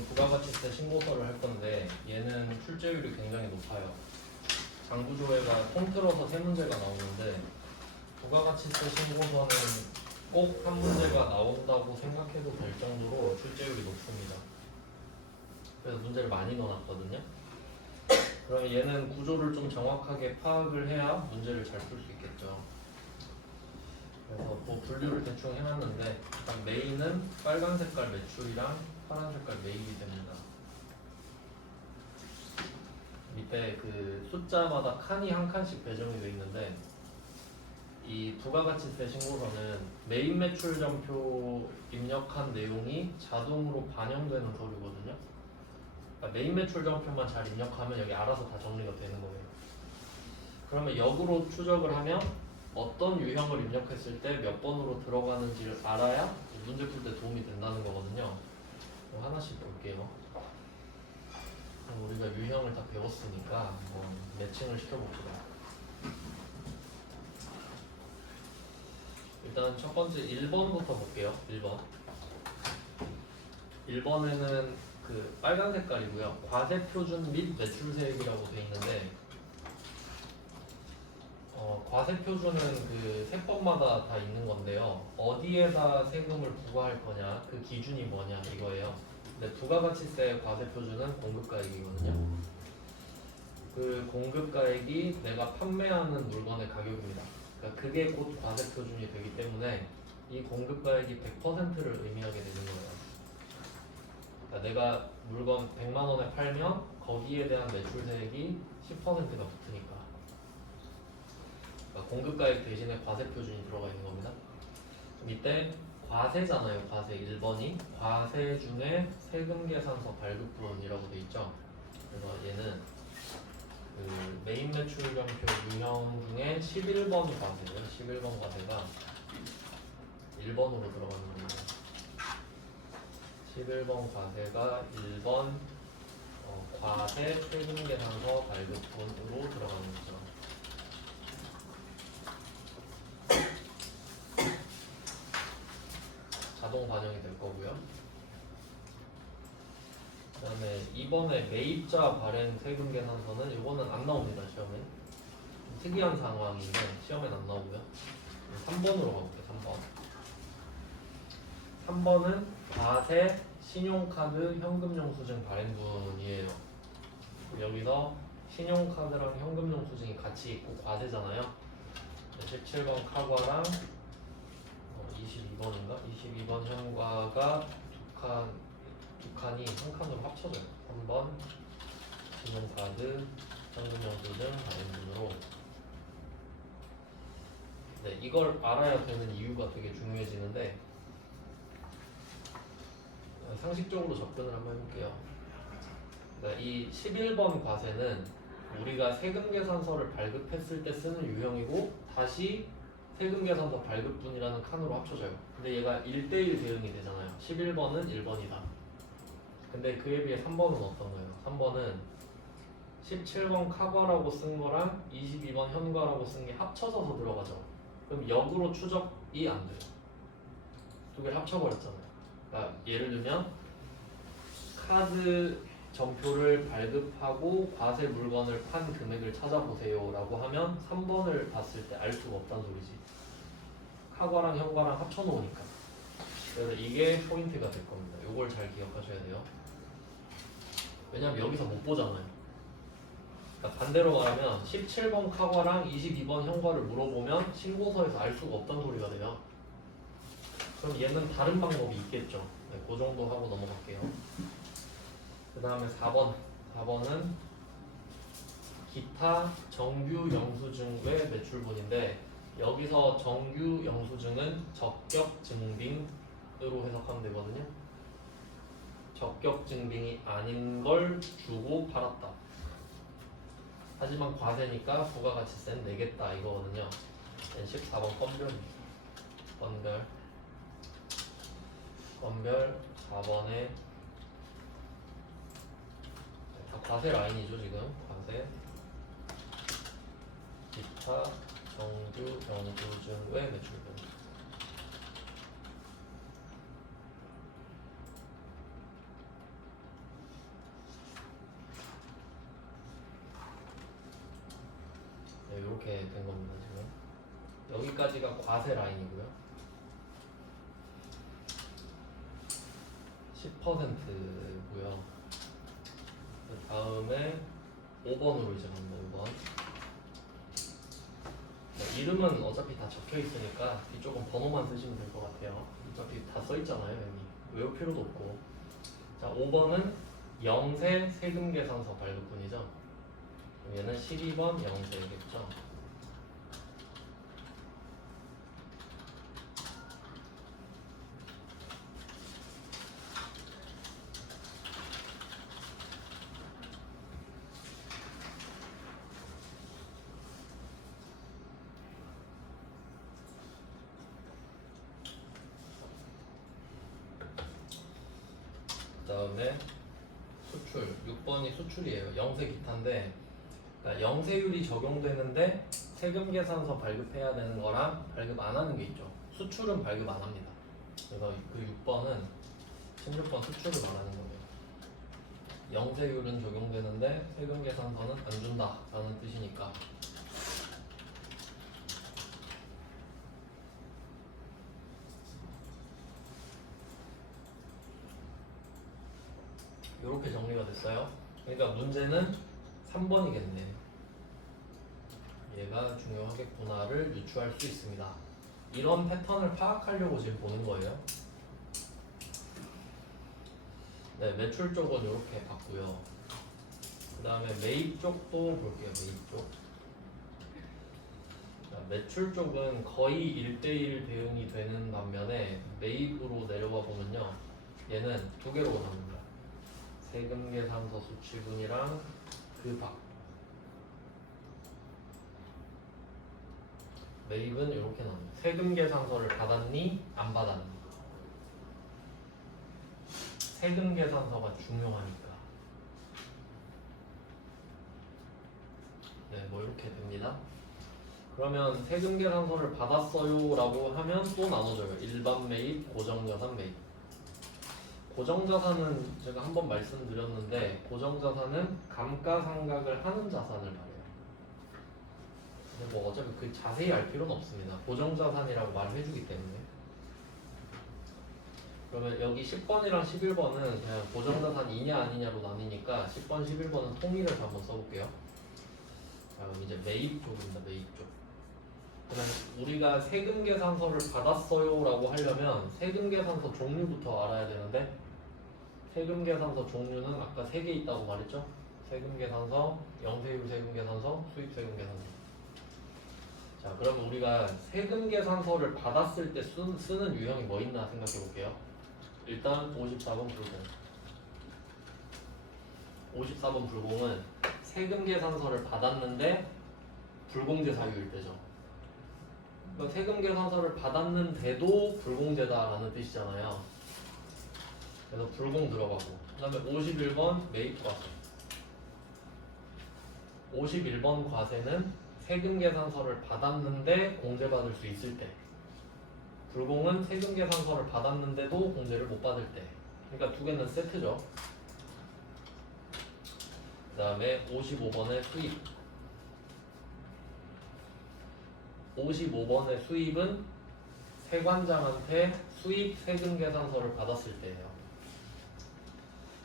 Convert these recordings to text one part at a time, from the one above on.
지금 부가가치세 신고서를 할 건데 얘는 출제율이 굉장히 높아요. 장부조회가 통틀어서 3문제가 나오는데 부가가치세 신고서는 꼭 한 문제가 나온다고 생각해도 될 정도로 출제율이 높습니다. 그래서 문제를 많이 넣어놨거든요. 그럼 얘는 구조를 좀 정확하게 파악을 해야 문제를 잘 풀 수 있겠죠. 그래서 뭐 분류를 대충 해놨는데 일단 메인은 빨간 색깔 매출이랑 파란 색깔 매입이 됩니다. 밑에 그 숫자마다 칸이 한 칸씩 배정이 되어 있는데 이 부가가치세 신고서는 매입 매출 점표 입력한 내용이 자동으로 반영되는 서류거든요. 그러니까 매입 매출 점표만 잘 입력하면 여기 알아서 다 정리가 되는 거예요. 그러면 역으로 추적을 하면 어떤 유형을 입력했을 때 몇 번으로 들어가는지를 알아야 문제 풀 때 도움이 된다는 거거든요. 하나씩 볼게요. 우리가 유형을 다 배웠으니까 한번 매칭을 시켜봅시다. 일단 첫 번째 1번부터 볼게요. 1번. 1번에는 그 빨간 색깔이고요. 과세표준 및 매출세액이라고 되어 있는데 과세표준은 그 세법마다 다 있는 건데요. 어디에다 세금을 부과할 거냐, 그 기준이 뭐냐 이거예요. 근데 부가가치세 과세표준은 공급가액이거든요. 그 공급가액이 내가 판매하는 물건의 가격입니다. 그러니까 그게 곧 과세표준이 되기 때문에 이 공급가액이 100%를 의미하게 되는 거예요. 그러니까 내가 물건 100만 원에 팔면 거기에 대한 매출세액이 10%가 붙으니까. 그러니까 공급가액 대신에 과세표준이 들어가 있는 겁니다. 이때 과세잖아요. 과세 1번이 과세 중에 세금계산서 발급분이라고 돼 있죠. 그래서 얘는 그 메인 매출 점표 유형 중에 11번 과세예요. 11번 과세가 1번으로 들어가는 겁니다. 11번 과세가 1번 과세 세금계산서 발급분으로 들어가는 거죠. 자동 반영이 될 거고요. 그 다음에 이번에 매입자 발행 세금 계산서는 이거는 안 나옵니다. 시험에. 특이한 상황인데 시험엔 안 나오고요. 3번으로 가볼게요. 3번. 3번은 과세 신용카드 현금영수증 발행분이에요. 여기서 신용카드랑 현금영수증이 같이 있고 과세잖아요. 17번 카과랑 22번인가? 22번 현과가 두 칸이 한 칸으로 합쳐져요. 3번 신용카드 현금영수증 발행분으로. 네, 이걸 알아야 되는 이유가 되게 중요해지는데 상식적으로 접근을 한번 해볼게요. 그러니까 이 11번 과세는 우리가 세금계산서를 발급했을 때 쓰는 유형이고 다시 세금계산서 발급분이라는 칸으로 합쳐져요. 근데 얘가 1대1 대응이 되잖아요. 11번은 1번이다. 근데 그에 비해 3번은 어떤 거예요? 3번은 17번 카과라고 쓴 거랑 22번 현과라고 쓴 게 합쳐져서 들어가죠. 그럼 역으로 추적이 안 돼요. 두 개를 합쳐버렸잖아요. 그러니까 예를 들면 카드 점표를 발급하고 과세 물건을 판 금액을 찾아보세요 라고 하면 3번을 봤을 때 알 수가 없다는 소리지. 카과랑 현과랑 합쳐놓으니까. 그래서 이게 포인트가 될 겁니다. 요걸 잘 기억하셔야 돼요. 왜냐면 여기서 못 보잖아요. 그러니까 반대로 말하면 17번 카과랑 22번 현과를 물어보면 신고서에서 알 수가 없다는 소리가 돼요. 그럼 얘는 다른 방법이 있겠죠. 네, 그 정도 하고 넘어갈게요. 그 다음에 4번. 4번은 기타 정규 영수증 외 매출분인데 여기서 정규 영수증은 적격 증빙으로 해석하면 되거든요. 적격 증빙이 아닌 걸 주고 팔았다. 하지만 과세니까 부가가치세는 내겠다 이거거든요. 14번 건별. 건별 4번에 다 과세 라인이죠 지금. 과세 기타 정규 영수증 외 매출분. 된 겁니다. 지금 여기까지가 과세 라인이고요. 10%고요. 그 다음에 5번으로 이제 갑니다. 5번. 이름은 어차피 다 적혀 있으니까 이쪽은 번호만 쓰시면 될 것 같아요. 어차피 다 써 있잖아요. 여기 외울 필요도 없고. 자, 5번은 영세 세금 계산서 발급분이죠. 얘는 12번 영세겠죠. 그 다음에 수출 6번이 수출이에요. 영세 기타인데 그러니까 영세율이 적용되는데 세금 계산서 발급해야 되는 거랑 발급 안 하는 게 있죠. 수출은 발급 안 합니다. 그래서 그 6번은 16번 수출을 말하는 거예요. 영세율은 적용되는데 세금 계산서는 안 준다 라는 뜻이니까 이렇게 정리가 됐어요. 그러니까 문제는 3번이겠네. 얘가 중요하겠구나를 유추할 수 있습니다. 이런 패턴을 파악하려고 지금 보는 거예요. 네, 매출 쪽은 이렇게 봤고요. 그 다음에 매입 쪽도 볼게요. 매입 쪽. 자, 매출 쪽은 거의 1대1 대응이 되는 반면에 매입으로 내려가 보면요. 얘는 두 개로 나눕니다. 세금 계산서 수취분이랑 그 밖. 매입은 이렇게 나옵니다. 세금 계산서를 받았니? 안 받았니? 세금 계산서가 중요하니까. 네, 뭐 이렇게 됩니다. 그러면 세금 계산서를 받았어요 라고 하면 또 나눠져요. 일반 매입, 고정자산 매입. 고정자산은 제가 한번 말씀드렸는데 고정자산은 감가상각을 하는 자산을 말해요. 근데 뭐 어차피 그 자세히 알 필요는 없습니다. 고정자산이라고 말을 해주기 때문에. 그러면 여기 10번이랑 11번은 그냥 고정자산이냐 아니냐로 나뉘니까 10번, 11번은 통일해서 한번 써볼게요. 자, 그럼 이제 매입 쪽입니다. 매입 쪽. 그러면 우리가 세금 계산서를 받았어요 라고 하려면 세금 계산서 종류부터 알아야 되는데 세금 계산서 종류는 아까 3개 있다고 말했죠? 세금 계산서, 영세율 세금 계산서, 수입 세금 계산서. 자, 그러면 우리가 세금 계산서를 받았을 때 쓰는 유형이 뭐 있나 생각해 볼게요. 일단 54번 불공. 54번 불공은 세금 계산서를 받았는데 불공제 사유일 때죠. 그러니까 세금 계산서를 받았는데도 불공제다라는 뜻이잖아요. 그래서 불공 들어가고 그 다음에 51번 매입 과세. 51번 과세는 세금 계산서를 받았는데 공제받을 수 있을 때, 불공은 세금 계산서를 받았는데도 공제를 못 받을 때. 그러니까 두 개는 세트죠. 그 다음에 55번의 수입. 55번의 수입은 세관장한테 수입 세금 계산서를 받았을 때예요.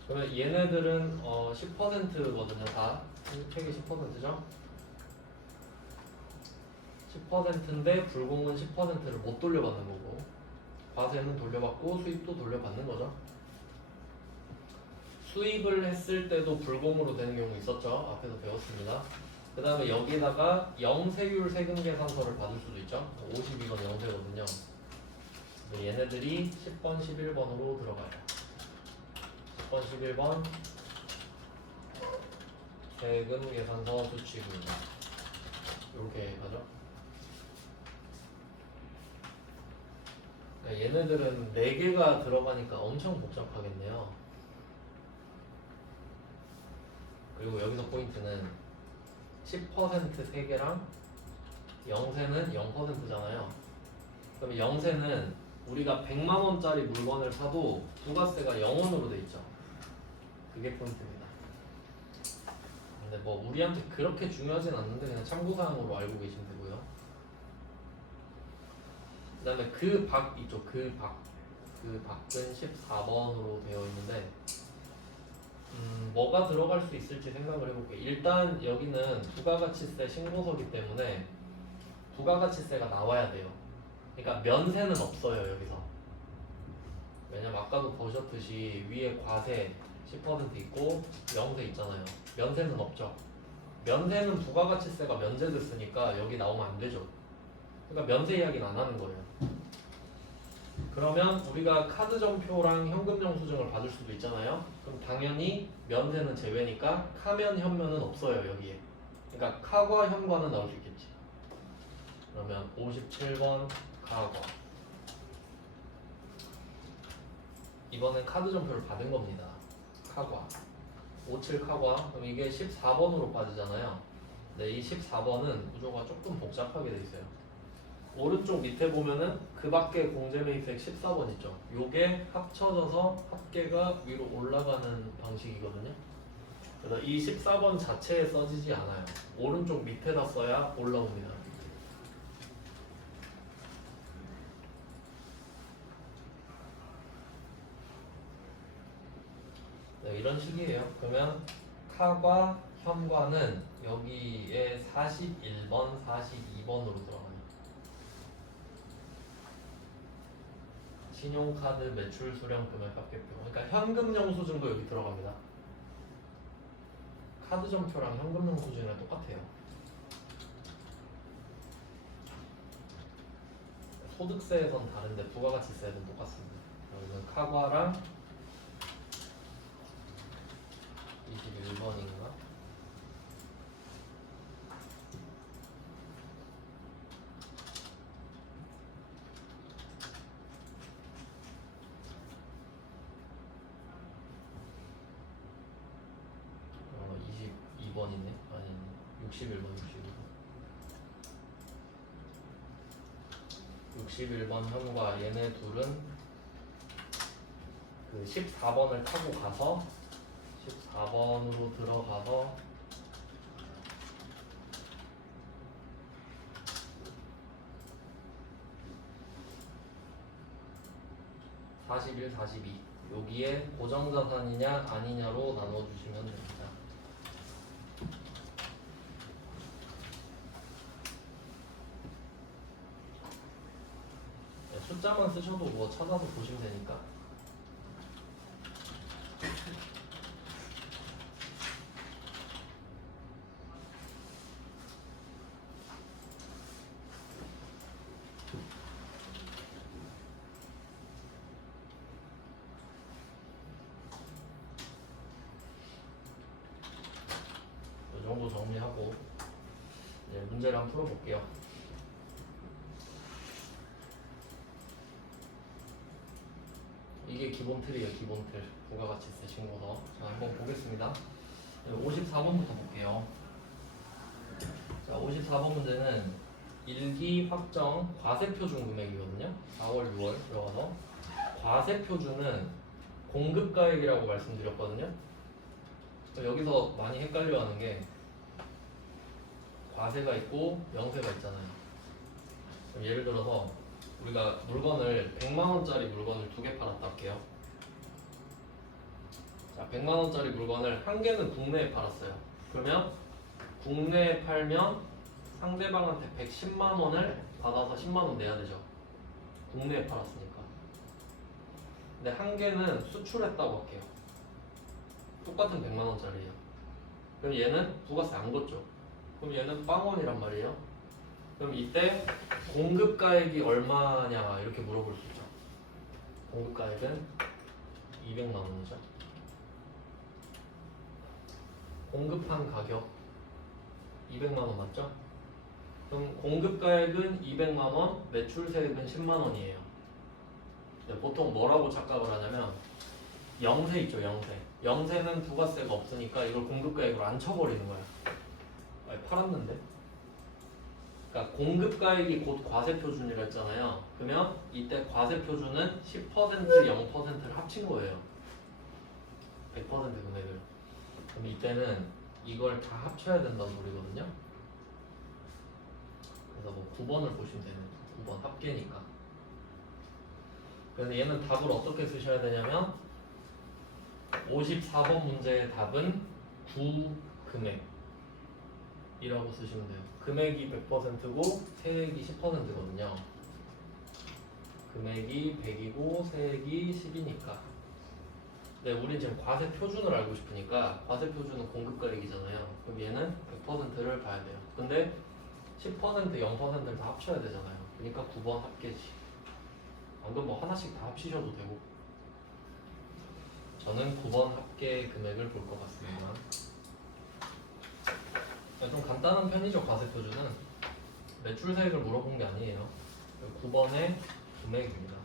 그러면 얘네들은 10%거든요. 다 책이 10%죠. 10%인데 불공은 10%를 못 돌려받는 거고 과세는 돌려받고 수입도 돌려받는 거죠. 수입을 했을 때도 불공으로 되는 경우 있었죠. 앞에서 배웠습니다. 그 다음에 여기다가 영세율 세금 계산서를 받을 수도 있죠. 52번 영세거든요. 얘네들이 10번, 11번으로 들어가요. 10번, 11번 세금 계산서 수취분 이렇게 가죠. 얘네들은 4개가 들어가니까 엄청 복잡하겠네요. 그리고 여기서 포인트는 10% 3개랑 영세는 0%잖아요. 그럼 영세는 우리가 100만원짜리 물건을 사도 부가세가 0원으로 돼 있죠. 그게 포인트입니다. 근데 뭐 우리한테 그렇게 중요하진 않는데 그냥 참고사항으로 알고 계시면 되고요. 그 다음에 그 밖 있죠. 그 밖은 14번으로 되어 있는데 뭐가 들어갈 수 있을지 생각을 해볼게요. 일단 여기는 부가가치세 신고서기 때문에 부가가치세가 나와야 돼요. 그러니까 면세는 없어요 여기서. 왜냐면 아까도 보셨듯이 위에 과세 10% 있고 명세 있잖아요. 면세는 없죠. 면세는 부가가치세가 면제됐으니까 여기 나오면 안 되죠. 그러니까 면세 이야기는 안 하는 거예요. 그러면 우리가 카드점표랑 현금영수증을 받을 수도 있잖아요. 그럼 당연히 면세는 제외니까 카면 현면은 없어요 여기에. 그러니까 카과 현과는 나올 수 있겠지. 그러면 57번 카과. 이번엔 카드점표를 받은 겁니다. 카과 57 카과. 그럼 이게 14번으로 빠지잖아요. 근데 이 14번은 구조가 조금 복잡하게 돼 있어요. 오른쪽 밑에 보면은 그 밖에 공제매입액 14번 있죠. 요게 합쳐져서 합계가 위로 올라가는 방식이거든요. 그래서 이 14번 자체에 써지지 않아요. 오른쪽 밑에다 써야 올라옵니다. 네, 이런 식이에요. 그러면 카과 현과는 여기에 41번, 42번으로 들어가요. 신용카드 매출 수령 금액 합계표. 그러니까 현금 영수증도 여기 들어갑니다. 카드 점표랑 현금 영수증이랑 똑같아요. 소득세에선 다른데 부가가치세는 똑같습니다. 여기는 카과랑 21번인가? 어, 22번이네. 아니 61번 61번 현과 얘네 둘은 그 14번을 타고 가서 14번으로 들어가서 41, 42 여기에 고정자산이냐 아니냐로 나눠주시면 됩니다. 네, 숫자만 쓰셔도 뭐 찾아서 보시면 되니까. 이 정도 정리하고 이제 문제를 한번 풀어볼게요. 이게 기본 틀이에요. 기본 틀. 부가가치세 신고서. 자, 한번 보겠습니다. 54번부터 볼게요. 자, 54번 문제는 일기 확정 과세표준 금액이거든요. 4월, 6월 들어가서 과세표준은 공급가액이라고 말씀드렸거든요. 여기서 많이 헷갈려하는 게 과세가 있고 명세가 있잖아요. 그럼 예를 들어서 우리가 물건을 100만원짜리 물건을 2개 팔았다 할게요. 자, 100만원짜리 물건을 한 개는 국내에 팔았어요. 그러면 국내에 팔면 상대방한테 110만원을 받아서 10만원 내야 되죠. 국내에 팔았으니까. 근데 한 개는 수출했다고 할게요. 똑같은 100만원짜리예요. 그럼 얘는 부가세 안 걷죠. 그럼 얘는 빵원이란 말이에요. 그럼 이때 공급가액이 얼마냐 이렇게 물어볼 수 있죠. 공급가액은 200만원이죠. 공급한 가격 200만원 맞죠? 그럼 공급가액은 200만원, 매출세액은 10만원이에요. 보통 뭐라고 착각을 하냐면 영세 있죠. 영세. 영세는 부가세가 없으니까 이걸 공급가액으로 안 쳐버리는 거야. 아니, 팔았는데? 그러니까 공급가액이 곧 과세표준이라 했잖아요. 그러면 이때 과세표준은 10%, 0%를 합친 거예요. 100% 금액을. 그럼 이때는 이걸 다 합쳐야 된다는 소리거든요. 그래서 뭐 9번을 보시면 되는 9번 합계니까. 그래서 얘는 답을 어떻게 쓰셔야 되냐면 54번 문제의 답은 구금액이라고 쓰시면 돼요. 금액이 100%고 세액이 10%거든요. 금액이 100이고 세액이 10이니까. 네, 우린 지금 과세 표준을 알고 싶으니까 과세 표준은 공급가액이잖아요. 그럼 얘는 100%를 봐야 돼요. 근데 10%, 0%를 다 합쳐야 되잖아요. 그러니까 9번 합계지. 방금 뭐 하나씩 다 합치셔도 되고. 저는 9번 합계 금액을 볼 것 같습니다. 좀 간단한 편이죠, 과세 표준은. 매출세액을 물어본 게 아니에요. 9번의 금액입니다.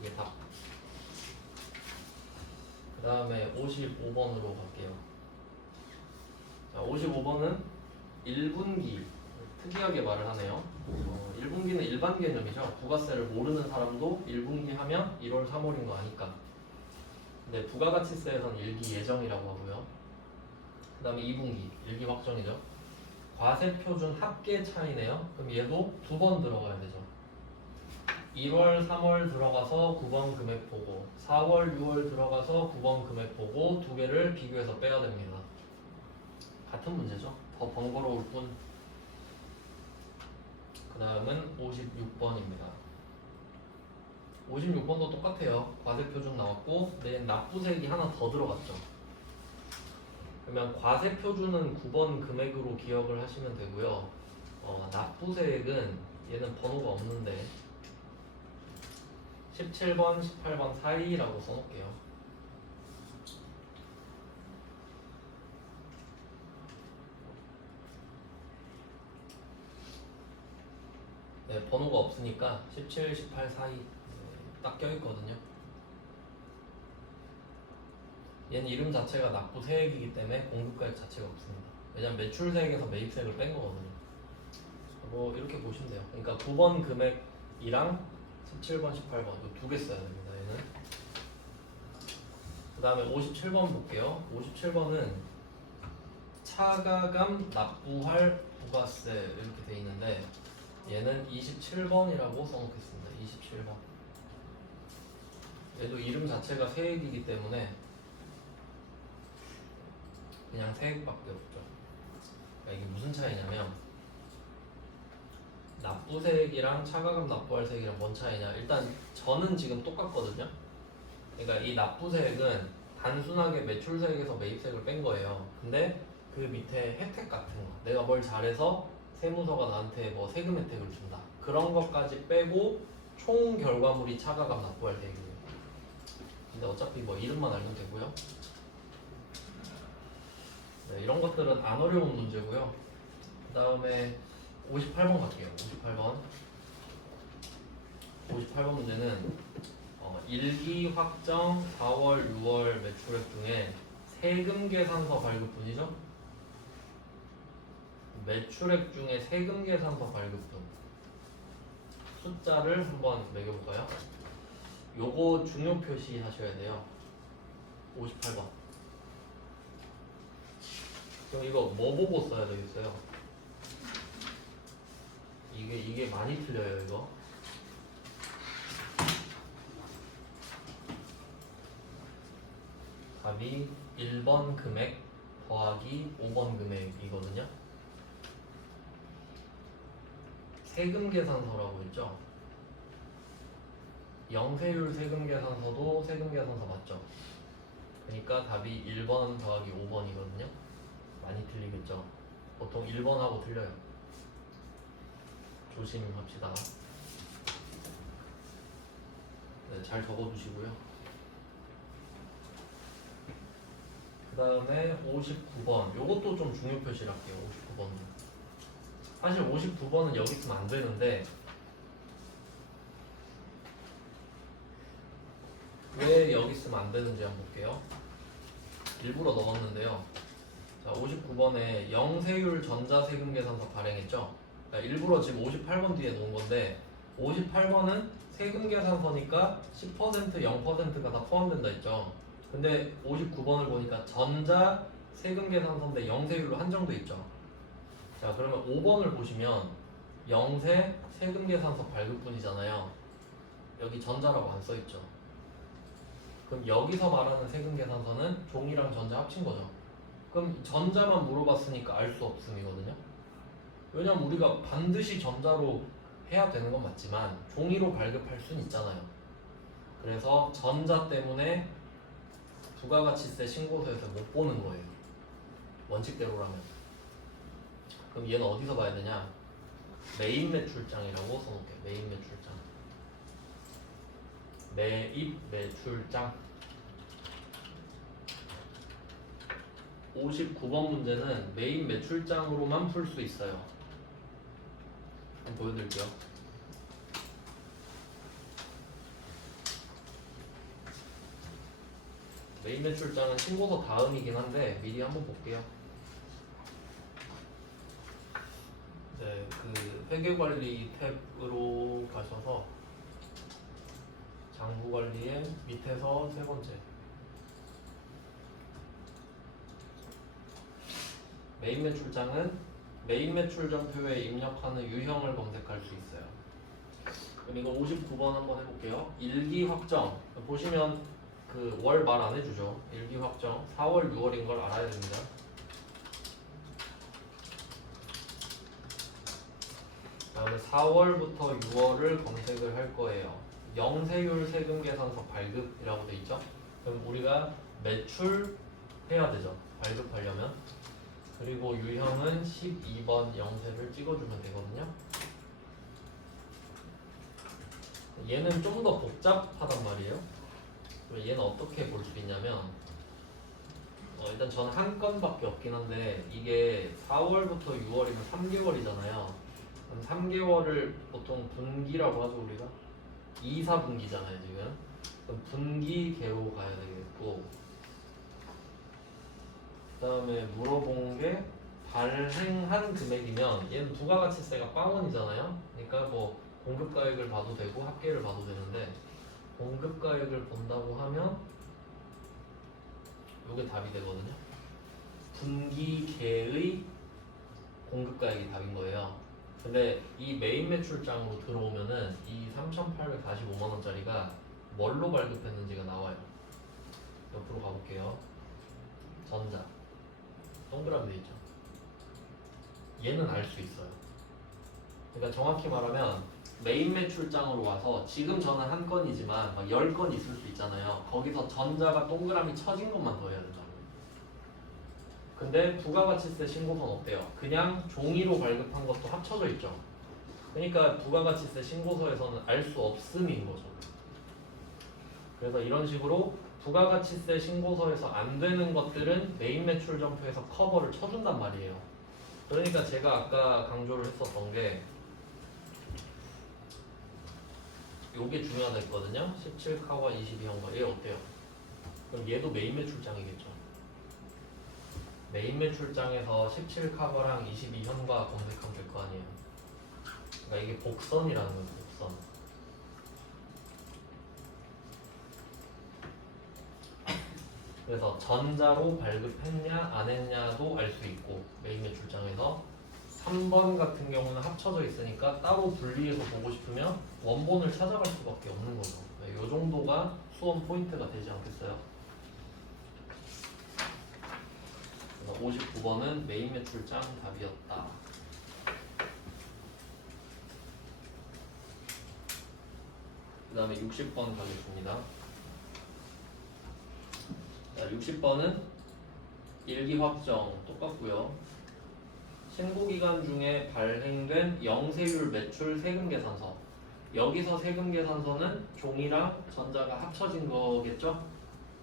이게 답. 그 다음에 55번으로 갈게요. 자, 55번은 1분기. 특이하게 말을 하네요. 1분기는 일반 개념이죠. 부가세를 모르는 사람도 1분기 하면 1월, 3월인 거 아니까. 근데 부가가치세에서는 일기 예정이라고 하고요. 그 다음에 2분기, 일기 확정이죠. 과세표준 합계 차이네요. 그럼 얘도 2번 들어가야 되죠. 1월, 3월 들어가서 9번 금액 보고 4월, 6월 들어가서 9번 금액 보고 두 개를 비교해서 빼야 됩니다. 같은 문제죠. 더 번거로울 뿐. 그 다음은 56번입니다. 56번도 똑같아요. 과세표준 나왔고 내일 납부세액이 하나 더 들어갔죠. 그러면 과세표준은 9번 금액으로 기억을 하시면 되고요. 납부세액은 얘는 번호가 없는데 17번, 18번 사이라고 써놓을게요. 네, 번호가 없으니까 17, 18 사이 딱 껴있거든요. 얘는 이름 자체가 납부세액이기 때문에 공급가액 자체가 없습니다. 왜냐면 매출세액에서 매입세액을 뺀 거거든요. 뭐 이렇게 보시면 돼요. 그러니까 9번 금액이랑 17번, 18번 이 두 개 써야 됩니다. 얘는. 그 다음에 57번 볼게요. 57번은 차가감 납부할 부가세 이렇게 돼 있는데 얘는 27번이라고 써놓겠습니다. 27번. 얘도 이름 자체가 세액이기 때문에 그냥 세액밖에 없죠. 그러니까 이게 무슨 차이냐면 납부세액이랑 차가감 납부할 세액이랑 뭔 차이냐. 일단 저는 지금 똑같거든요. 그러니까 이 납부세액은 단순하게 매출세액에서 매입세액을 뺀 거예요. 근데 그 밑에 혜택 같은 거, 내가 뭘 잘해서 세무서가 나한테 뭐 세금 혜택을 준다, 그런 것까지 빼고 총 결과물이 차가감 납부할 세액이에요. 근데 어차피 뭐 이름만 알면 되고요. 네, 이런 것들은 안 어려운 문제고요. 그 다음에 58번 갈게요. 58번 문제는 일기 확정 4월, 6월 매출액 중에 세금 계산서 발급분이죠. 매출액 중에 세금 계산서 발급분 숫자를 한번 매겨볼까요? 요거 중요 표시 하셔야 돼요. 58번. 그럼 이거 뭐 보고 써야 되겠어요? 이게 많이 틀려요, 이거. 답이 1번 금액 더하기 5번 금액이거든요. 세금 계산서라고 있죠. 영세율 세금 계산서도 세금 계산서 맞죠? 그러니까 답이 1번 더하기 5번이거든요. 많이 틀리겠죠. 보통 1번하고 틀려요. 조심합시다. 네, 잘 적어두시고요. 그 다음에 59번. 요것도 좀 중요 표시를 할게요. 59번은. 사실 59번은 여기 있으면 안 되는데 왜 여기 있으면 안 되는지 한번 볼게요. 일부러 넣었는데요. 자, 59번에 영세율 전자세금 계산서 발행했죠. 그러니까 일부러 지금 58번 뒤에 놓은 건데 58번은 세금 계산서니까 10%, 0%가 다 포함된다 했죠. 근데 59번을 보니까 전자 세금 계산서인데 영세율로 한정돼 있죠. 자, 그러면 5번을 보시면 영세 세금 계산서 발급분이잖아요. 여기 전자라고 안 써있죠. 그럼 여기서 말하는 세금 계산서는 종이랑 전자 합친 거죠. 그럼 전자만 물어봤으니까 알 수 없음이거든요. 왜냐면 우리가 반드시 전자로 해야 되는 건 맞지만 종이로 발급할 수는 있잖아요. 그래서 전자 때문에 부가가치세 신고서에서 못 보는 거예요. 원칙대로라면. 그럼 얘는 어디서 봐야 되냐? 매입 매출장이라고 써놓을게. 매입 매출장. 매입 매출장. 59번 문제는 매입 매출장으로만 풀 수 있어요. 한번 보여드릴게요. 매입 매출장은 신고서 다음이긴 한데 미리 한번 볼게요. 네, 그 회계관리 탭으로 가셔서 장부관리의 밑에서 세 번째 매입 매출장은 매입 매출정표에 입력하는 유형을 검색할 수 있어요. 그럼 이거 59번 한번 해볼게요. 일기 확정 보시면 그 월 말 안 해주죠. 일기 확정 4월 6월인 걸 알아야 됩니다. 다음에 4월부터 6월을 검색을 할 거예요. 영세율 세금 계산서 발급이라고 돼 있죠. 그럼 우리가 매출 해야 되죠. 발급하려면. 그리고 유형은 12번 영세를 찍어주면 되거든요. 얘는 좀 더 복잡하단 말이에요. 얘는 어떻게 볼 수 있냐면 일단 저는 한 건밖에 없긴 한데 이게 4월부터 6월이면 3개월이잖아요. 그럼 3개월을 보통 분기라고 하죠 우리가. 2, 4분기잖아요 지금. 그럼 분기계로 가야 되겠고 그 다음에 물어본 게 발행한 금액이면 얘는 부가가치세가 0원이잖아요. 그러니까 뭐 공급가액을 봐도 되고 합계를 봐도 되는데 공급가액을 본다고 하면 이게 답이 되거든요. 분기계의 공급가액이 답인 거예요. 근데 이 메인 매출장으로 들어오면은 이 3,845만 원짜리가 뭘로 발급했는지가 나와요. 옆으로 가볼게요. 전자 동그라미 돼 있죠. 얘는 알 수 있어요. 그러니까 정확히 말하면 메인 매출장으로 와서 지금 저는 한 건이지만 막 10건 있을 수 있잖아요. 거기서 전자가 동그라미 쳐진 것만 더해야 된다고. 근데 부가가치세 신고서는 어때요? 그냥 종이로 발급한 것도 합쳐져 있죠. 그러니까 부가가치세 신고서에서는 알 수 없음인 거죠. 그래서 이런 식으로 부가가치세 신고서에서 안 되는 것들은 메인 매출 점표에서 커버를 쳐준단 말이에요. 그러니까 제가 아까 강조를 했었던 게 요게 중요하다 했거든요. 17카와 22현과 얘 어때요? 그럼 얘도 메인 매출장이겠죠. 메인 매출장에서 17카거랑 22현과 검색하면 될 거 아니에요. 그러니까 이게 복선이라는 거예요. 복선. 그래서 전자로 발급했냐 안 했냐도 알 수 있고 메인 매출장에서 3번 같은 경우는 합쳐져 있으니까 따로 분리해서 보고 싶으면 원본을 찾아갈 수밖에 없는 거죠. 이 정도가 수험 포인트가 되지 않겠어요? 그래서 59번은 메인 매출장 답이었다. 그 다음에 60번 가겠습니다. 자, 60번은 일기 확정 똑같고요. 신고기간 중에 발행된 영세율 매출 세금 계산서. 여기서 세금 계산서는 종이랑 전자가 합쳐진 거겠죠?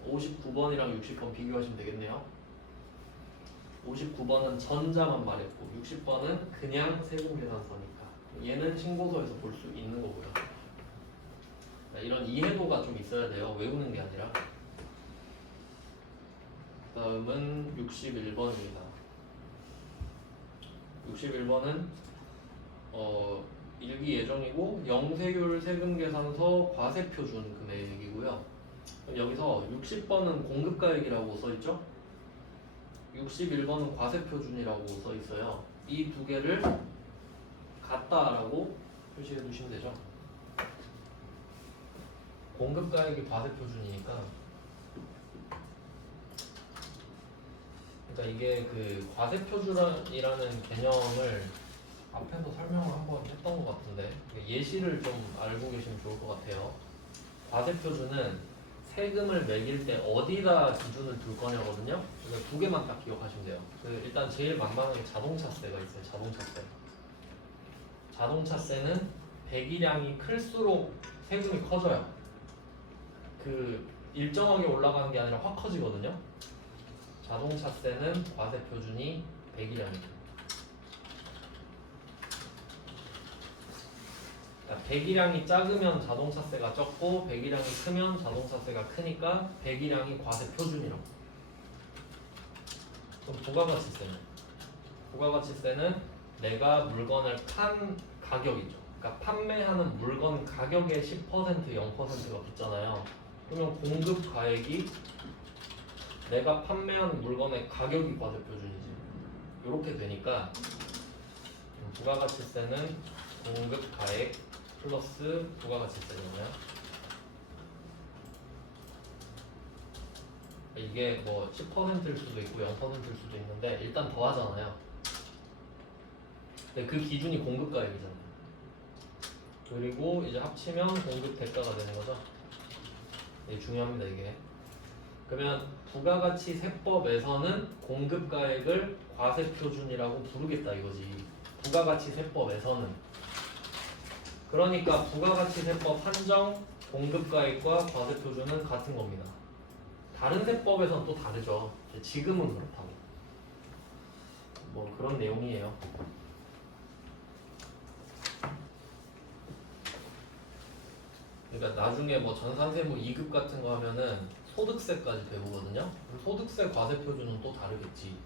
59번이랑 60번 비교하시면 되겠네요. 59번은 전자만 말했고 60번은 그냥 세금 계산서니까 얘는 신고서에서 볼 수 있는 거고요. 자, 이런 이해도가 좀 있어야 돼요. 외우는 게 아니라. 다음은 61번입니다. 61번은 일기 예정이고 영세율 세금 계산서 과세 표준 금액이고요. 그럼 여기서 60번은 공급가액이라고 써있죠? 61번은 과세표준이라고 써 있어요. 이 두 개를 같다라고 표시해 두시면 되죠. 공급가액이 과세표준이니까. 그러니까 이게 그 과세표준이라는 개념을 앞에서 설명을 한번 했던 것 같은데 예시를 좀 알고 계시면 좋을 것 같아요. 과세표준은 세금을 매길 때 어디다 기준을 둘 거냐거든요. 그래서 두 개만 딱 기억하시면 돼요. 일단 제일 만만하게 자동차세가 있어요. 자동차세. 자동차세는 배기량이 클수록 세금이 커져요. 그 일정하게 올라가는 게 아니라 확 커지거든요. 자동차세는 과세표준이 배기량이에요. 그러니까 배기량이 작으면 자동차세가 적고 배기량이 크면 자동차세가 크니까 배기량이 과세표준이라고. 그럼 부가가치세는? 부가가치세는 내가 물건을 판 가격이죠. 그러니까 판매하는 물건 가격의 10% 0%가 붙잖아요. 그러면 공급 가액이 내가 판매하는 물건의 가격이 과세표준이지. 이렇게 되니까 부가가치세는 공급 가액 플러스 부가가치세잖아요. 이게 뭐 10%일 수도 있고 0%일 수도 있는데 일단 더하잖아요. 근데 그 기준이 공급 가액이잖아요. 그리고 이제 합치면 공급 대가가 되는 거죠. 이게 중요합니다, 이게. 그러면 부가가치세법에서는 공급 가액을 과세표준이라고 부르겠다 이거지. 부가가치세법에서는. 그러니까 부가가치세법 한정 공급가액과 과세표준은 같은 겁니다. 다른 세법에서는 또 다르죠. 지금은 그렇다고. 뭐 그런 내용이에요. 그러니까 나중에 뭐 전산세무 2급 같은 거 하면은 소득세까지 배우거든요. 소득세 과세표준은 또 다르겠지.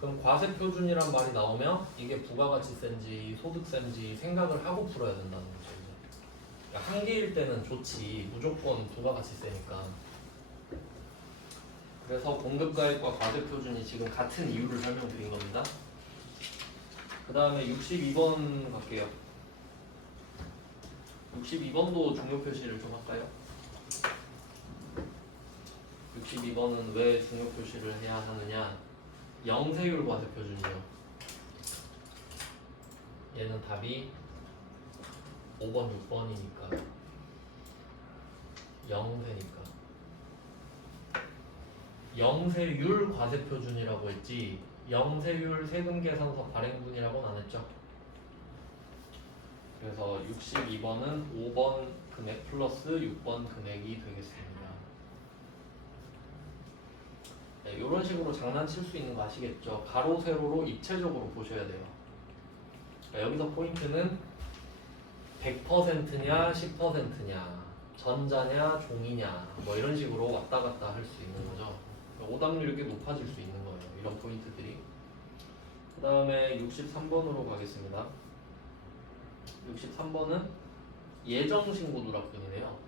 그럼 과세표준이란 말이 나오면 이게 부가가치세인지 소득세인지 생각을 하고 풀어야 된다는 거죠. 그러니까 한 개일 때는 좋지. 무조건 부가가치세니까. 그래서 공급가액과 과세표준이 지금 같은 이유를 설명드린 겁니다. 그 다음에 62번 갈게요. 62번도 중요 표시를 좀 할까요? 62번은 왜 중요 표시를 해야 하느냐? 영세율 과세표준이요. 얘는 답이 5번, 6번이니까 영세니까 영세율 과세표준이라고 했지 영세율 세금계산서 발행분이라고는 안 했죠. 그래서 62번은 5번 금액 플러스 6번 금액이 되겠습니다. 네, 이런 식으로 장난칠 수 있는 거 아시겠죠? 가로 세로로 입체적으로 보셔야 돼요. 그러니까 여기서 포인트는 100%냐 10%냐 전자냐 종이냐 뭐 이런 식으로 왔다 갔다 할 수 있는 거죠. 오답률이 꽤 높아질 수 있는 거예요. 이런 포인트들이. 그 다음에 63번으로 가겠습니다. 63번은 예정신고 누락분이네요.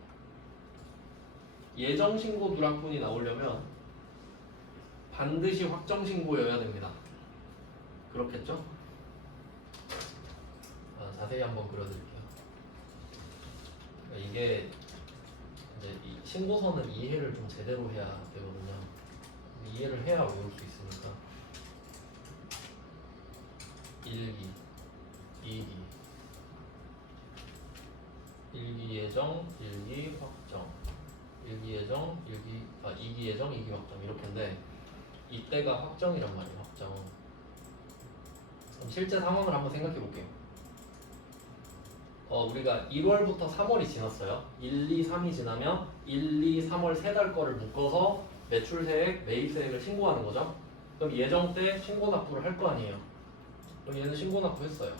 예정신고 누락분이 나오려면 반드시 확정신고여야 됩니다. 그렇겠죠? 자세히 한번 그려드릴게요. 그러니까 이게 이제 이 신고서는 이해를 좀 제대로 해야 되거든요. 이해를 해야 외울 수 있으니까. 1기, 2기, 1기 예정, 1기 확정, 1기 예정, 2기 예정, 2기 확정 이렇게인데 이때가 확정이란 말이에요. 확정. 그럼 실제 상황을 한번 생각해 볼게요. 우리가 1월부터 3월이 지났어요. 1, 2, 3이 지나면 1, 2, 3월 3달 거를 묶어서 매출세액, 매입세액을 신고하는 거죠. 그럼 예정 때 신고 납부를 할 거 아니에요. 그럼 얘는 신고 납부했어요.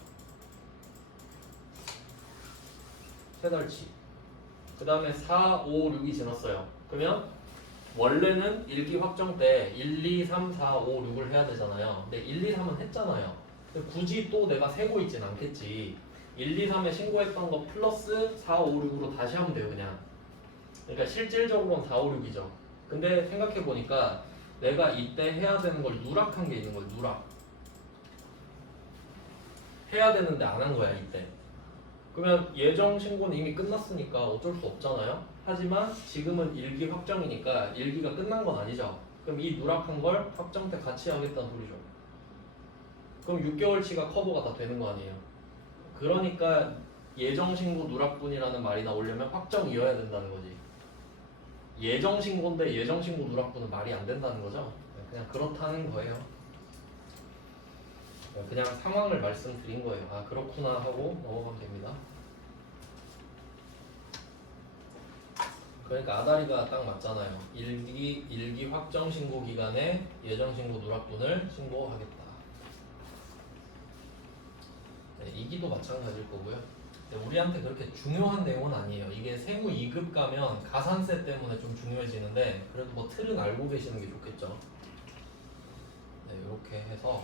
3달치. 그 다음에 4, 5, 6이 지났어요. 그러면 원래는 1기 확정 때 1, 2, 3, 4, 5, 6을 해야 되잖아요. 근데 1, 2, 3은 했잖아요. 근데 굳이 또 내가 세고 있진 않겠지. 1, 2, 3에 신고했던 거 플러스 4, 5, 6으로 다시 하면 돼요, 그냥. 그러니까 실질적으로는 4, 5, 6이죠. 근데 생각해보니까 내가 이때 해야 되는 걸 누락한 게 있는 거야. 누락. 해야 되는데 안 한 거야 이때. 그러면 예정 신고는 이미 끝났으니까 어쩔 수 없잖아요. 하지만 지금은 일기 확정이니까 일기가 끝난 건 아니죠. 그럼 이 누락한 걸 확정 때 같이 하겠다는 소리죠. 그럼 6개월치가 커버가 다 되는 거 아니에요. 그러니까 예정 신고 누락분이라는 말이 나오려면 확정이어야 된다는 거지. 예정 신고인데 예정 신고 누락분은 말이 안 된다는 거죠. 그냥 그렇다는 거예요. 그냥 상황을 말씀드린 거예요. 아 그렇구나 하고 넘어가면 됩니다. 그러니까 아다리가 딱 맞잖아요. 일기 확정 신고 기간에 예정 신고 누락분을 신고하겠다. 네, 이기도 마찬가지일 거고요. 우리한테 그렇게 중요한 내용은 아니에요. 이게 세무 2급 가면 가산세 때문에 좀 중요해지는데 그래도 뭐 틀은 알고 계시는 게 좋겠죠. 네, 이렇게 해서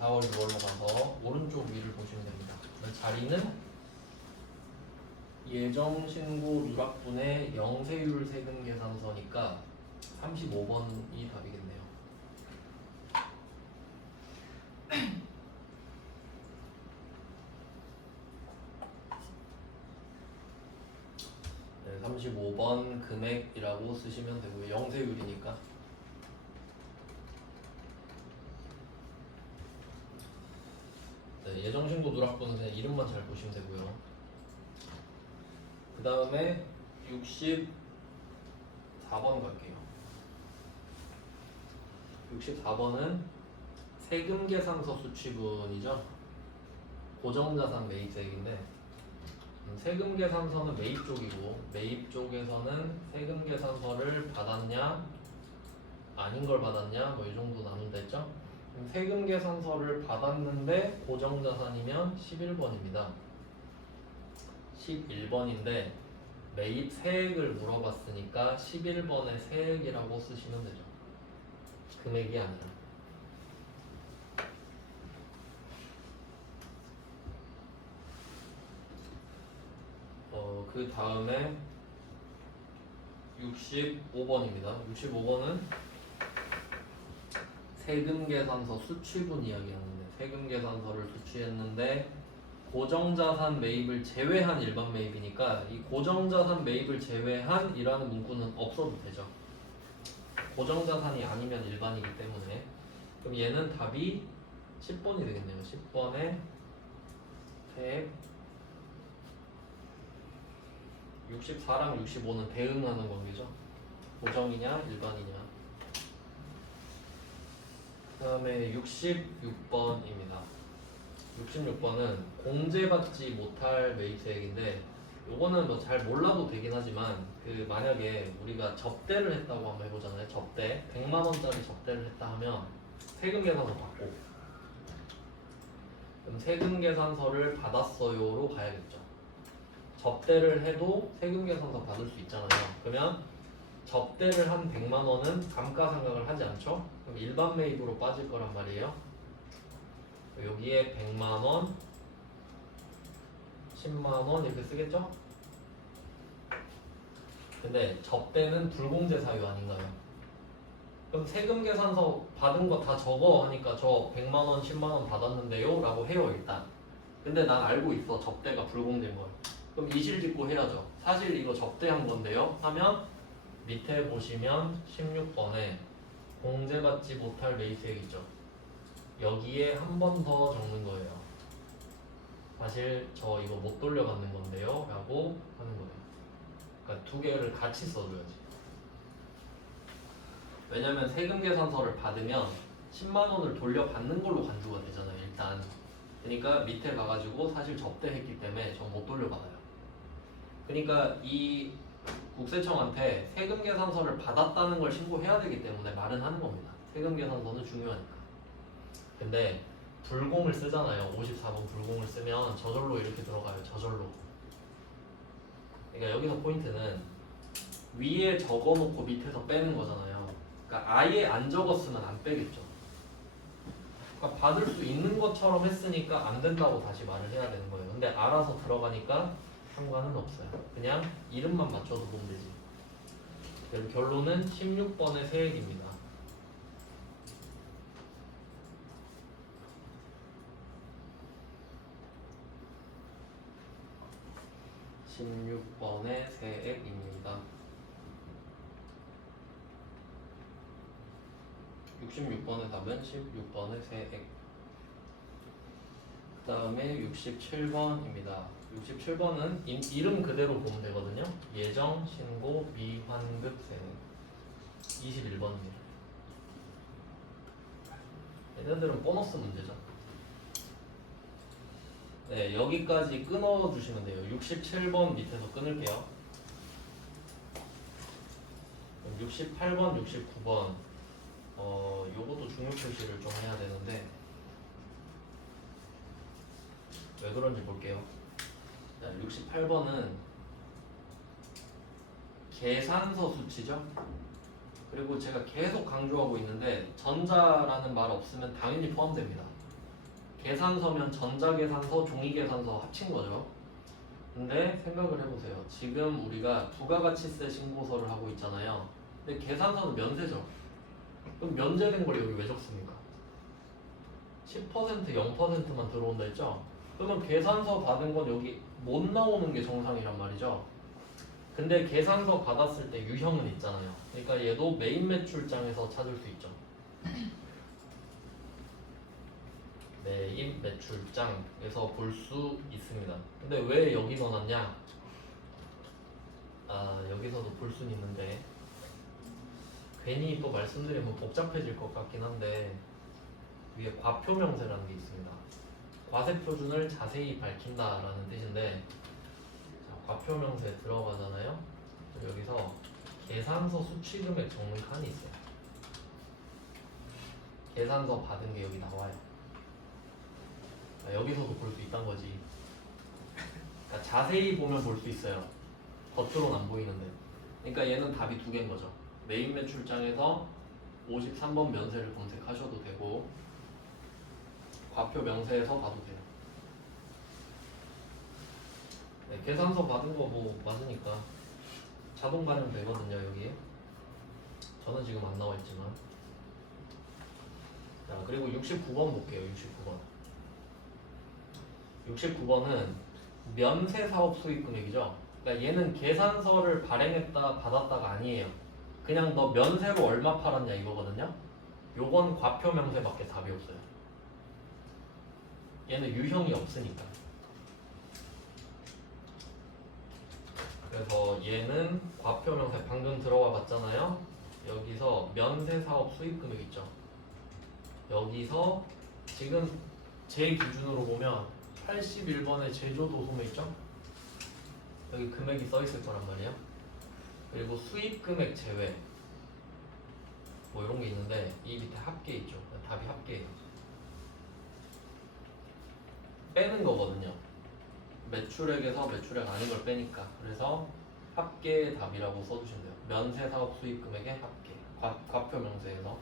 4월, 6월로 가서 오른쪽 위를 보시면 됩니다. 자리는 예정 신고 누락분의 영세율 세금 계산서니까 35번이 답이겠네요. 네, 35번 금액이라고 쓰시면 되고요. 영세율이니까. 네, 예정 신고 누락분은 그냥 이름만 잘 보시면 되고요. 그 다음에 64번 갈게요. 64번은 세금계산서 수취분이죠. 고정자산 매입세액인데 세금계산서는 매입 쪽이고 매입 쪽에서는 세금계산서를 받았냐 아닌 걸 받았냐 뭐 이 정도 나눈다 했죠. 세금계산서를 받았는데 고정자산이면 11번입니다. 11번인데 매입 세액을 물어봤으니까 11번의 세액이라고 쓰시면 되죠. 금액이 아니라. 그 다음에 65번입니다. 65번은 세금계산서 수취분 이야기하는데 세금계산서를 수취했는데 고정자산 매입을 제외한 일반 매입이니까 이 고정자산 매입을 제외한 이라는 문구는 없어도 되죠. 고정자산이 아니면 일반이기 때문에. 그럼 얘는 답이 10번이 되겠네요. 10번에 세액 64랑 65는 대응하는 관계죠. 고정이냐 일반이냐. 그 다음에 66번입니다. 66번은 공제받지 못할 매입세액인데 요거는 뭐 잘 몰라도 되긴 하지만 그 만약에 우리가 접대를 했다고 한번 해보잖아요. 접대 100만원짜리 접대를 했다 하면 세금계산서 받고 그럼 세금계산서를 받았어요로 가야겠죠. 접대를 해도 세금계산서 받을 수 있잖아요. 그러면 접대를 한 100만원은 감가상각을 하지 않죠? 그럼 일반 매입으로 빠질 거란 말이에요. 여기에 100만원, 10만원 이렇게 쓰겠죠? 근데 접대는 불공제 사유 아닌가요? 그럼 세금계산서 받은 거 다 적어 하니까 저 100만원, 10만원 받았는데요? 라고 해요 일단. 근데 난 알고 있어 접대가 불공제인 걸. 그럼 이실직고 해야죠. 사실 이거 접대한 건데요? 하면 밑에 보시면 16번에 공제받지 못할 매입세액 있죠? 여기에 한 번 더 적는 거예요. 사실 저 이거 못 돌려받는 건데요 라고 하는 거예요. 그러니까 두 개를 같이 써줘야지. 왜냐면 세금계산서를 받으면 10만원을 돌려받는 걸로 간주가 되잖아요 일단. 그러니까 밑에 가가지고 사실 접대했기 때문에 전 못 돌려받아요. 그러니까 이 국세청한테 세금계산서를 받았다는 걸 신고해야 되기 때문에 말은 하는 겁니다. 세금계산서는 중요하니까. 근데 불공을 쓰잖아요. 54번 불공을 쓰면 저절로 이렇게 들어가요. 저절로. 그러니까 여기서 포인트는 위에 적어놓고 밑에서 빼는 거잖아요. 그러니까 아예 안 적었으면 안 빼겠죠. 그러니까 받을 수 있는 것처럼 했으니까 안 된다고 다시 말을 해야 되는 거예요. 근데 알아서 들어가니까 상관은 없어요. 그냥 이름만 맞춰서 보면 되지. 그래서 결론은 16번의 세액입니다. (16번의) 세액입니다. 66번의 답은 16번의 세액. 그 다음에 67번입니다. 67번은 이름 그대로 보면 되거든요. 예정, 신고, 미환급 세액. 21번입니다. 얘네들은 보너스 문제죠. 네, 여기까지 끊어주시면 돼요. 67번 밑에서 끊을게요. 68번, 69번 요것도 중요 표시를 좀 해야 되는데 왜 그런지 볼게요. 68번은 계산서 수치죠. 그리고 제가 계속 강조하고 있는데 전자라는 말 없으면 당연히 포함됩니다. 계산서면 전자계산서, 종이계산서 합친 거죠. 근데 생각을 해보세요. 지금 우리가 부가가치세 신고서를 하고 있잖아요. 근데 계산서는 면세죠. 그럼 면제된 걸 여기 왜 적습니까? 10% 0%만 들어온다 했죠? 그러면 계산서 받은 건 여기 못 나오는 게 정상이란 말이죠. 근데 계산서 받았을 때 유형은 있잖아요. 그러니까 얘도 메인 매출장에서 찾을 수 있죠. 메인 매출장에서 볼 수 있습니다. 근데 왜 여기 넣어놨냐? 여기서도 볼 수는 있는데 괜히 또 말씀드리면 복잡해질 것 같긴 한데 위에 과표명세라는 게 있습니다. 과세표준을 자세히 밝힌다라는 뜻인데 자, 과표명세 들어가잖아요. 여기서 계산서 수취금액 적는 칸이 있어요. 계산서 받은 게 여기 나와요. 여기서도 볼 수 있단 거지. 그러니까 자세히 보면 볼 수 있어요. 겉으로는 안 보이는데. 그러니까 얘는 답이 두 개인 거죠. 메인 매출장에서 53번 면세를 검색하셔도 되고 과표 명세에서 봐도 돼요. 네, 계산서 받은 거 뭐 맞으니까 자동 반영 되거든요 여기에. 저는 지금 안 나와 있지만. 자 그리고 69번 볼게요. 69번은 면세 사업 수익 금액이죠. 그러니까 얘는 계산서를 발행했다 받았다가 아니에요. 그냥 너 면세로 얼마 팔았냐 이거거든요. 요건 과표 명세밖에 답이 없어요. 얘는 유형이 없으니까. 그래서 얘는 과표 명세 방금 들어가 봤잖아요. 여기서 면세 사업 수익 금액 있죠. 여기서 지금 제 기준으로 보면 81번에 제조도 소매 있죠? 여기 금액이 써 있을 거란 말이에요. 그리고 수입 금액 제외 뭐 이런 게 있는데 이 밑에 합계 있죠. 답이 합계예요. 빼는 거거든요. 매출액에서 매출액 아닌 걸 빼니까. 그래서 합계의 답이라고 써주시면 돼요. 면세 사업 수입 금액의 합계. 과표 명세에서.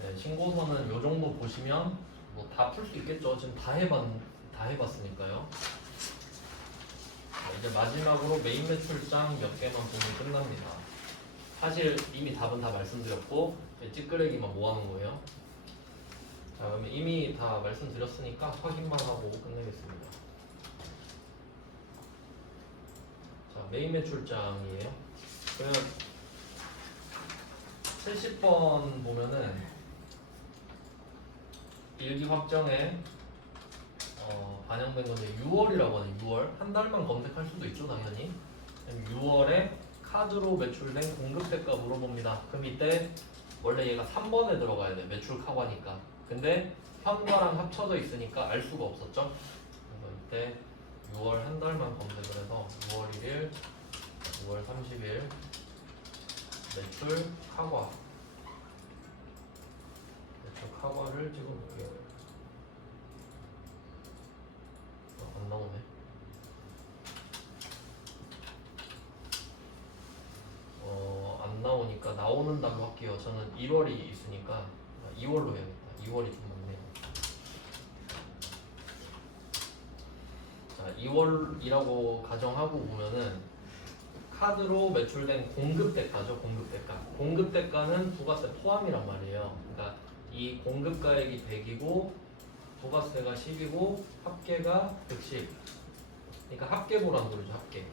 네, 신고서는 요 정도 보시면 뭐 다 풀 수 있겠죠. 지금 다 해봤으니까요. 네, 이제 마지막으로 메인 매출장 몇 개만 보면 끝납니다. 사실 이미 답은 다 말씀드렸고 찌끄레기만 모아놓은 거예요. 자, 그러면 이미 다 말씀드렸으니까 확인만 하고 끝내겠습니다. 자, 메인 매출장이에요. 그러면 70번 보면은 일기 확정에 반영된 건데 6월이라고 하네. 6월 한 달만 검색할 수도 있죠 당연히. 6월에 카드로 매출된 공급대가 물어봅니다. 그럼 이때 원래 얘가 3번에 들어가야 돼. 매출 카과니까. 근데 현과랑 합쳐져 있으니까 알 수가 없었죠. 그래서 이때 6월 한 달만 검색을 해서 6월 1일, 6월 30일 매출 카과. 매출 카과를 찍어볼게요. 안 나오네. 안 나오니까 나오는 달로 할게요. 저는 1월이 있으니까 2월로 해야겠다. 2월이 좀 많네요. 자, 2월이라고 가정하고 보면은 카드로 매출된 공급 대가죠. 공급 대가. 공급 대가는 부가세 포함이란 말이에요. 그러니까 이 공급가액이 100이고 부가세가 10이고 합계가 110. 그러니까 합계보란 부르죠. 합계.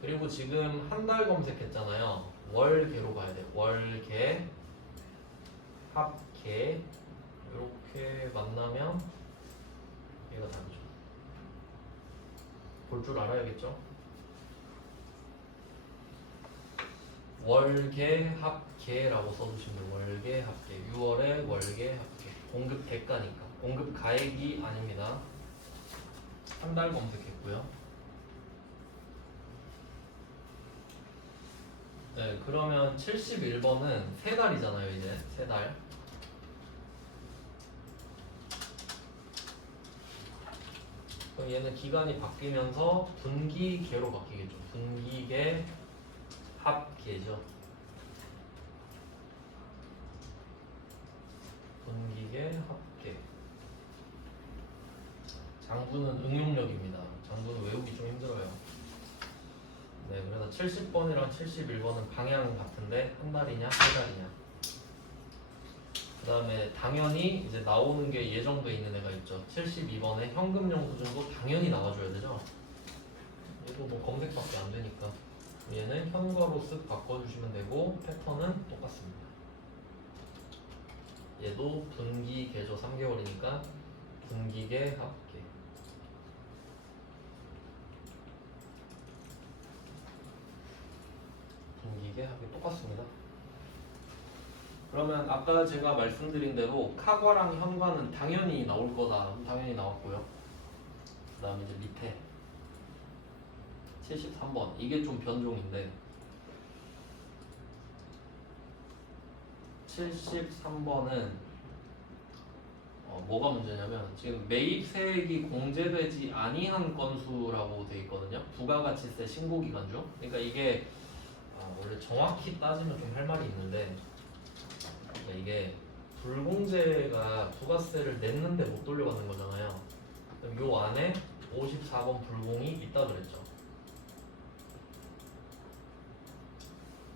그리고 지금 한 달 검색했잖아요. 월계로 가야 돼요. 월계, 합계 이렇게 만나면 얘가 다르죠. 볼 줄 알아야겠죠. 월계 합계라고 써주시면 돼요. 월계 합계. 6월에 월계 합계. 공급 대가니까. 공급 가액이 아닙니다. 한 달 검색했고요. 네, 그러면 71번은 세 달이잖아요. 이제 세 달. 그럼 얘는 기간이 바뀌면서 분기계로 바뀌겠죠. 분기계 합계죠. 분기계 합계. 장부는 응용력입니다. 장부는 외우기 좀 힘들어요. 네, 그래서 70번이랑 71번은 방향 같은데 한 달이냐, 세 달이냐. 그 다음에 당연히 이제 나오는 게 예정돼 있는 애가 있죠. 72번에 현금 영수증도 당연히 나와줘야 되죠. 얘도 뭐 검색밖에 안 되니까. 얘는 현과로 쓱 바꿔주시면 되고 패턴은 똑같습니다. 얘도 분기계죠. 3개월이니까 분기계 합계. 분기계 합계 똑같습니다. 그러면 아까 제가 말씀드린 대로 카과랑 현과는 당연히 나올 거다. 당연히 나왔고요. 그 다음에 이제 밑에 73번 이게 좀 변종인데 73번은 뭐가 문제냐면 지금 매입세액이 공제되지 아니한 건수라고 돼 있거든요. 부가가치세 신고기간 중. 그러니까 이게 원래 정확히 따지면 좀 할 말이 있는데 그러니까 이게 불공제가 부가세를 냈는데 못 돌려받는 거잖아요. 그럼 요 안에 54번 불공이 있다 그랬죠.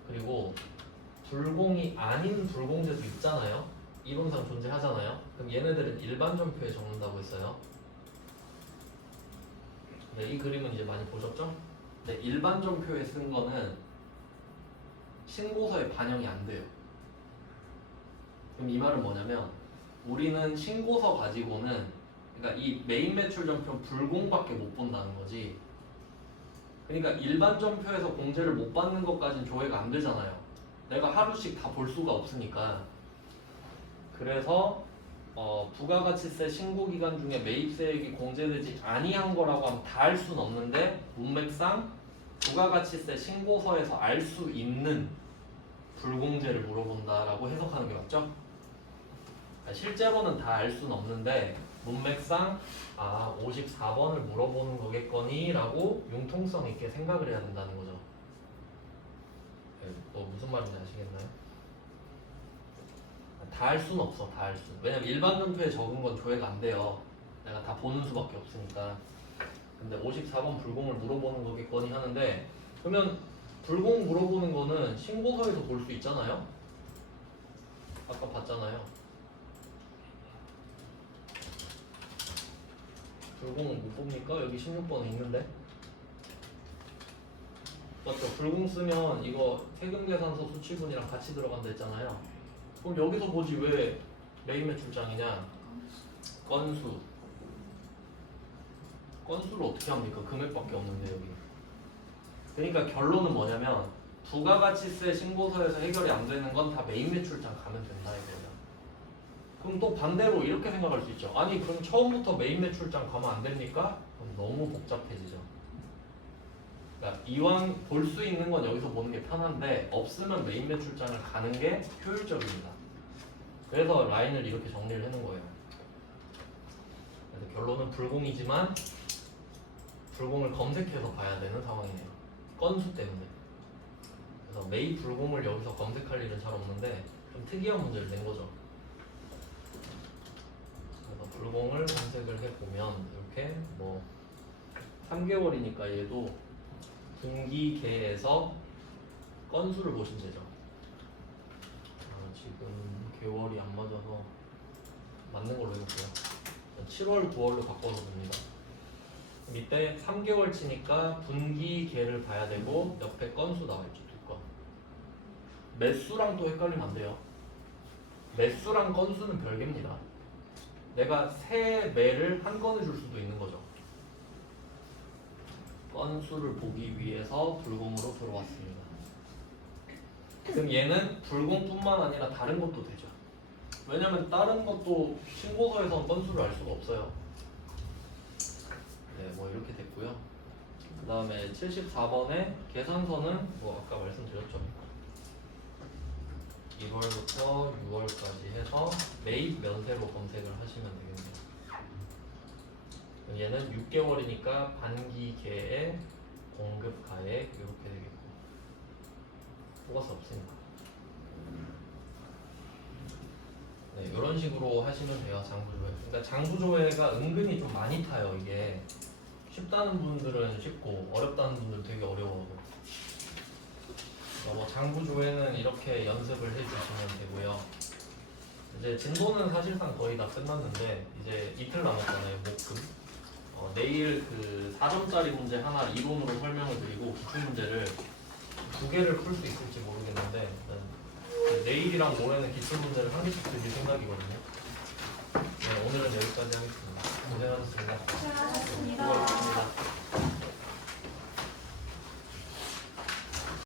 그리고 불공이 아닌 불공제도 있잖아요. 이론상 존재하잖아요. 그럼 얘네들은 일반 전표에 적는다고 했어요. 네, 이 그림은 이제 많이 보셨죠? 네, 일반 전표에 쓴 거는 신고서에 반영이 안 돼요. 그럼 이 말은 뭐냐면 우리는 신고서 가지고는 그러니까 이 메인 매출 전표 불공밖에 못 본다는 거지. 그러니까 일반 전표에서 공제를 못 받는 것까지는 조회가 안 되잖아요. 내가 하루씩 다 볼 수가 없으니까. 그래서 부가가치세 신고기간 중에 매입세액이 공제되지 아니한 거라고 하면 다 알 수는 없는데 문맥상 부가가치세 신고서에서 알 수 있는 불공제를 물어본다라고 해석하는 게 맞죠? 실제로는 다 알 수는 없는데 문맥상 54번을 물어보는 거겠거니 라고 융통성 있게 생각을 해야 된다는 거죠. 뭐 무슨 말인지 아시겠나요? 다 할 수는 없어. 다 할 수는. 왜냐면 일반 전표에 적은 건 조회가 안 돼요. 내가 다 보는 수밖에 없으니까. 근데 54번 불공을 물어보는 거겠거니 하는데 그러면 불공 물어보는 거는 신고서에서 볼 수 있잖아요. 아까 봤잖아요. 불공을 못 봅니까? 여기 16번에 있는데. 맞죠? 불공 쓰면 이거 세금계산서 수취분이랑 같이 들어간다 했잖아요. 그럼 여기서 보지 왜 메인 매출장이냐? 건수. 건수를 어떻게 합니까? 금액밖에 없는데 여기. 그러니까 결론은 뭐냐면 부가가치세 신고서에서 해결이 안 되는 건 다 메인 매출장 가면 된다 이거예요. 그럼 또 반대로 이렇게 생각할 수 있죠. 아니 그럼 처음부터 메인 매출장 가면 안 됩니까? 그럼 너무 복잡해지죠. 그러니까 이왕 볼 수 있는 건 여기서 보는 게 편한데 없으면 메인 매출장을 가는 게 효율적입니다. 그래서 라인을 이렇게 정리를 해놓은 거예요. 그래서 결론은 불공이지만 불공을 검색해서 봐야 되는 상황이네요. 건수 때문에. 그래서 매입 불공을 여기서 검색할 일은 잘 없는데 좀 특이한 문제를 낸 거죠. 그래서 불공을 검색을 해보면 이렇게 뭐 3개월이니까 얘도 분기계에서 건수를 보시면 되죠. 지금 개월이 안 맞아서 맞는 걸로 해볼게요. 7월, 9월로 바꿔서 봅니다. 밑에 3개월 치니까 분기계를 봐야 되고 옆에 건수 나와있죠. 2건. 매수랑 또 헷갈리면 안 돼요. 매수랑 건수는 별개입니다. 내가 세 매를 한 건을 줄 수도 있는 거죠. 건수를 보기 위해서 불공으로 들어왔습니다. 그럼 얘는 불공뿐만 아니라 다른 것도 되죠. 왜냐면 다른 것도 신고서에서는 건수를 알 수가 없어요. 네, 뭐 이렇게 됐고요. 그 다음에 74번에 계산서는 뭐 아까 말씀드렸죠. 1월부터 6월까지 해서 매입 면세로 검색을 하시면 되겠네요. 얘는 6개월이니까 반기계의 공급가액 이렇게 되겠고 플러스 없습니다. 네, 이런 식으로 하시면 돼요. 장부조회. 그러니까 장부조회가 은근히 좀 많이 타요. 이게 쉽다는 분들은 쉽고 어렵다는 분들은 되게 어려워요. 뭐 장부조회는 이렇게 연습을 해주시면 되고요. 이제 진도는 사실상 거의 다 끝났는데 이제 이틀 남았잖아요. 목금. 내일 그 4점짜리 문제 하나 이론으로 설명을 드리고 기출 문제를 2개를 풀 수 있을지 모르겠는데 내일이랑 모레는 기출 문제를 한 개씩 드릴 생각이거든요. 네, 오늘은 여기까지 하겠습니다. 고생하셨습니다. 수고하셨습니다. 수고하셨습니다.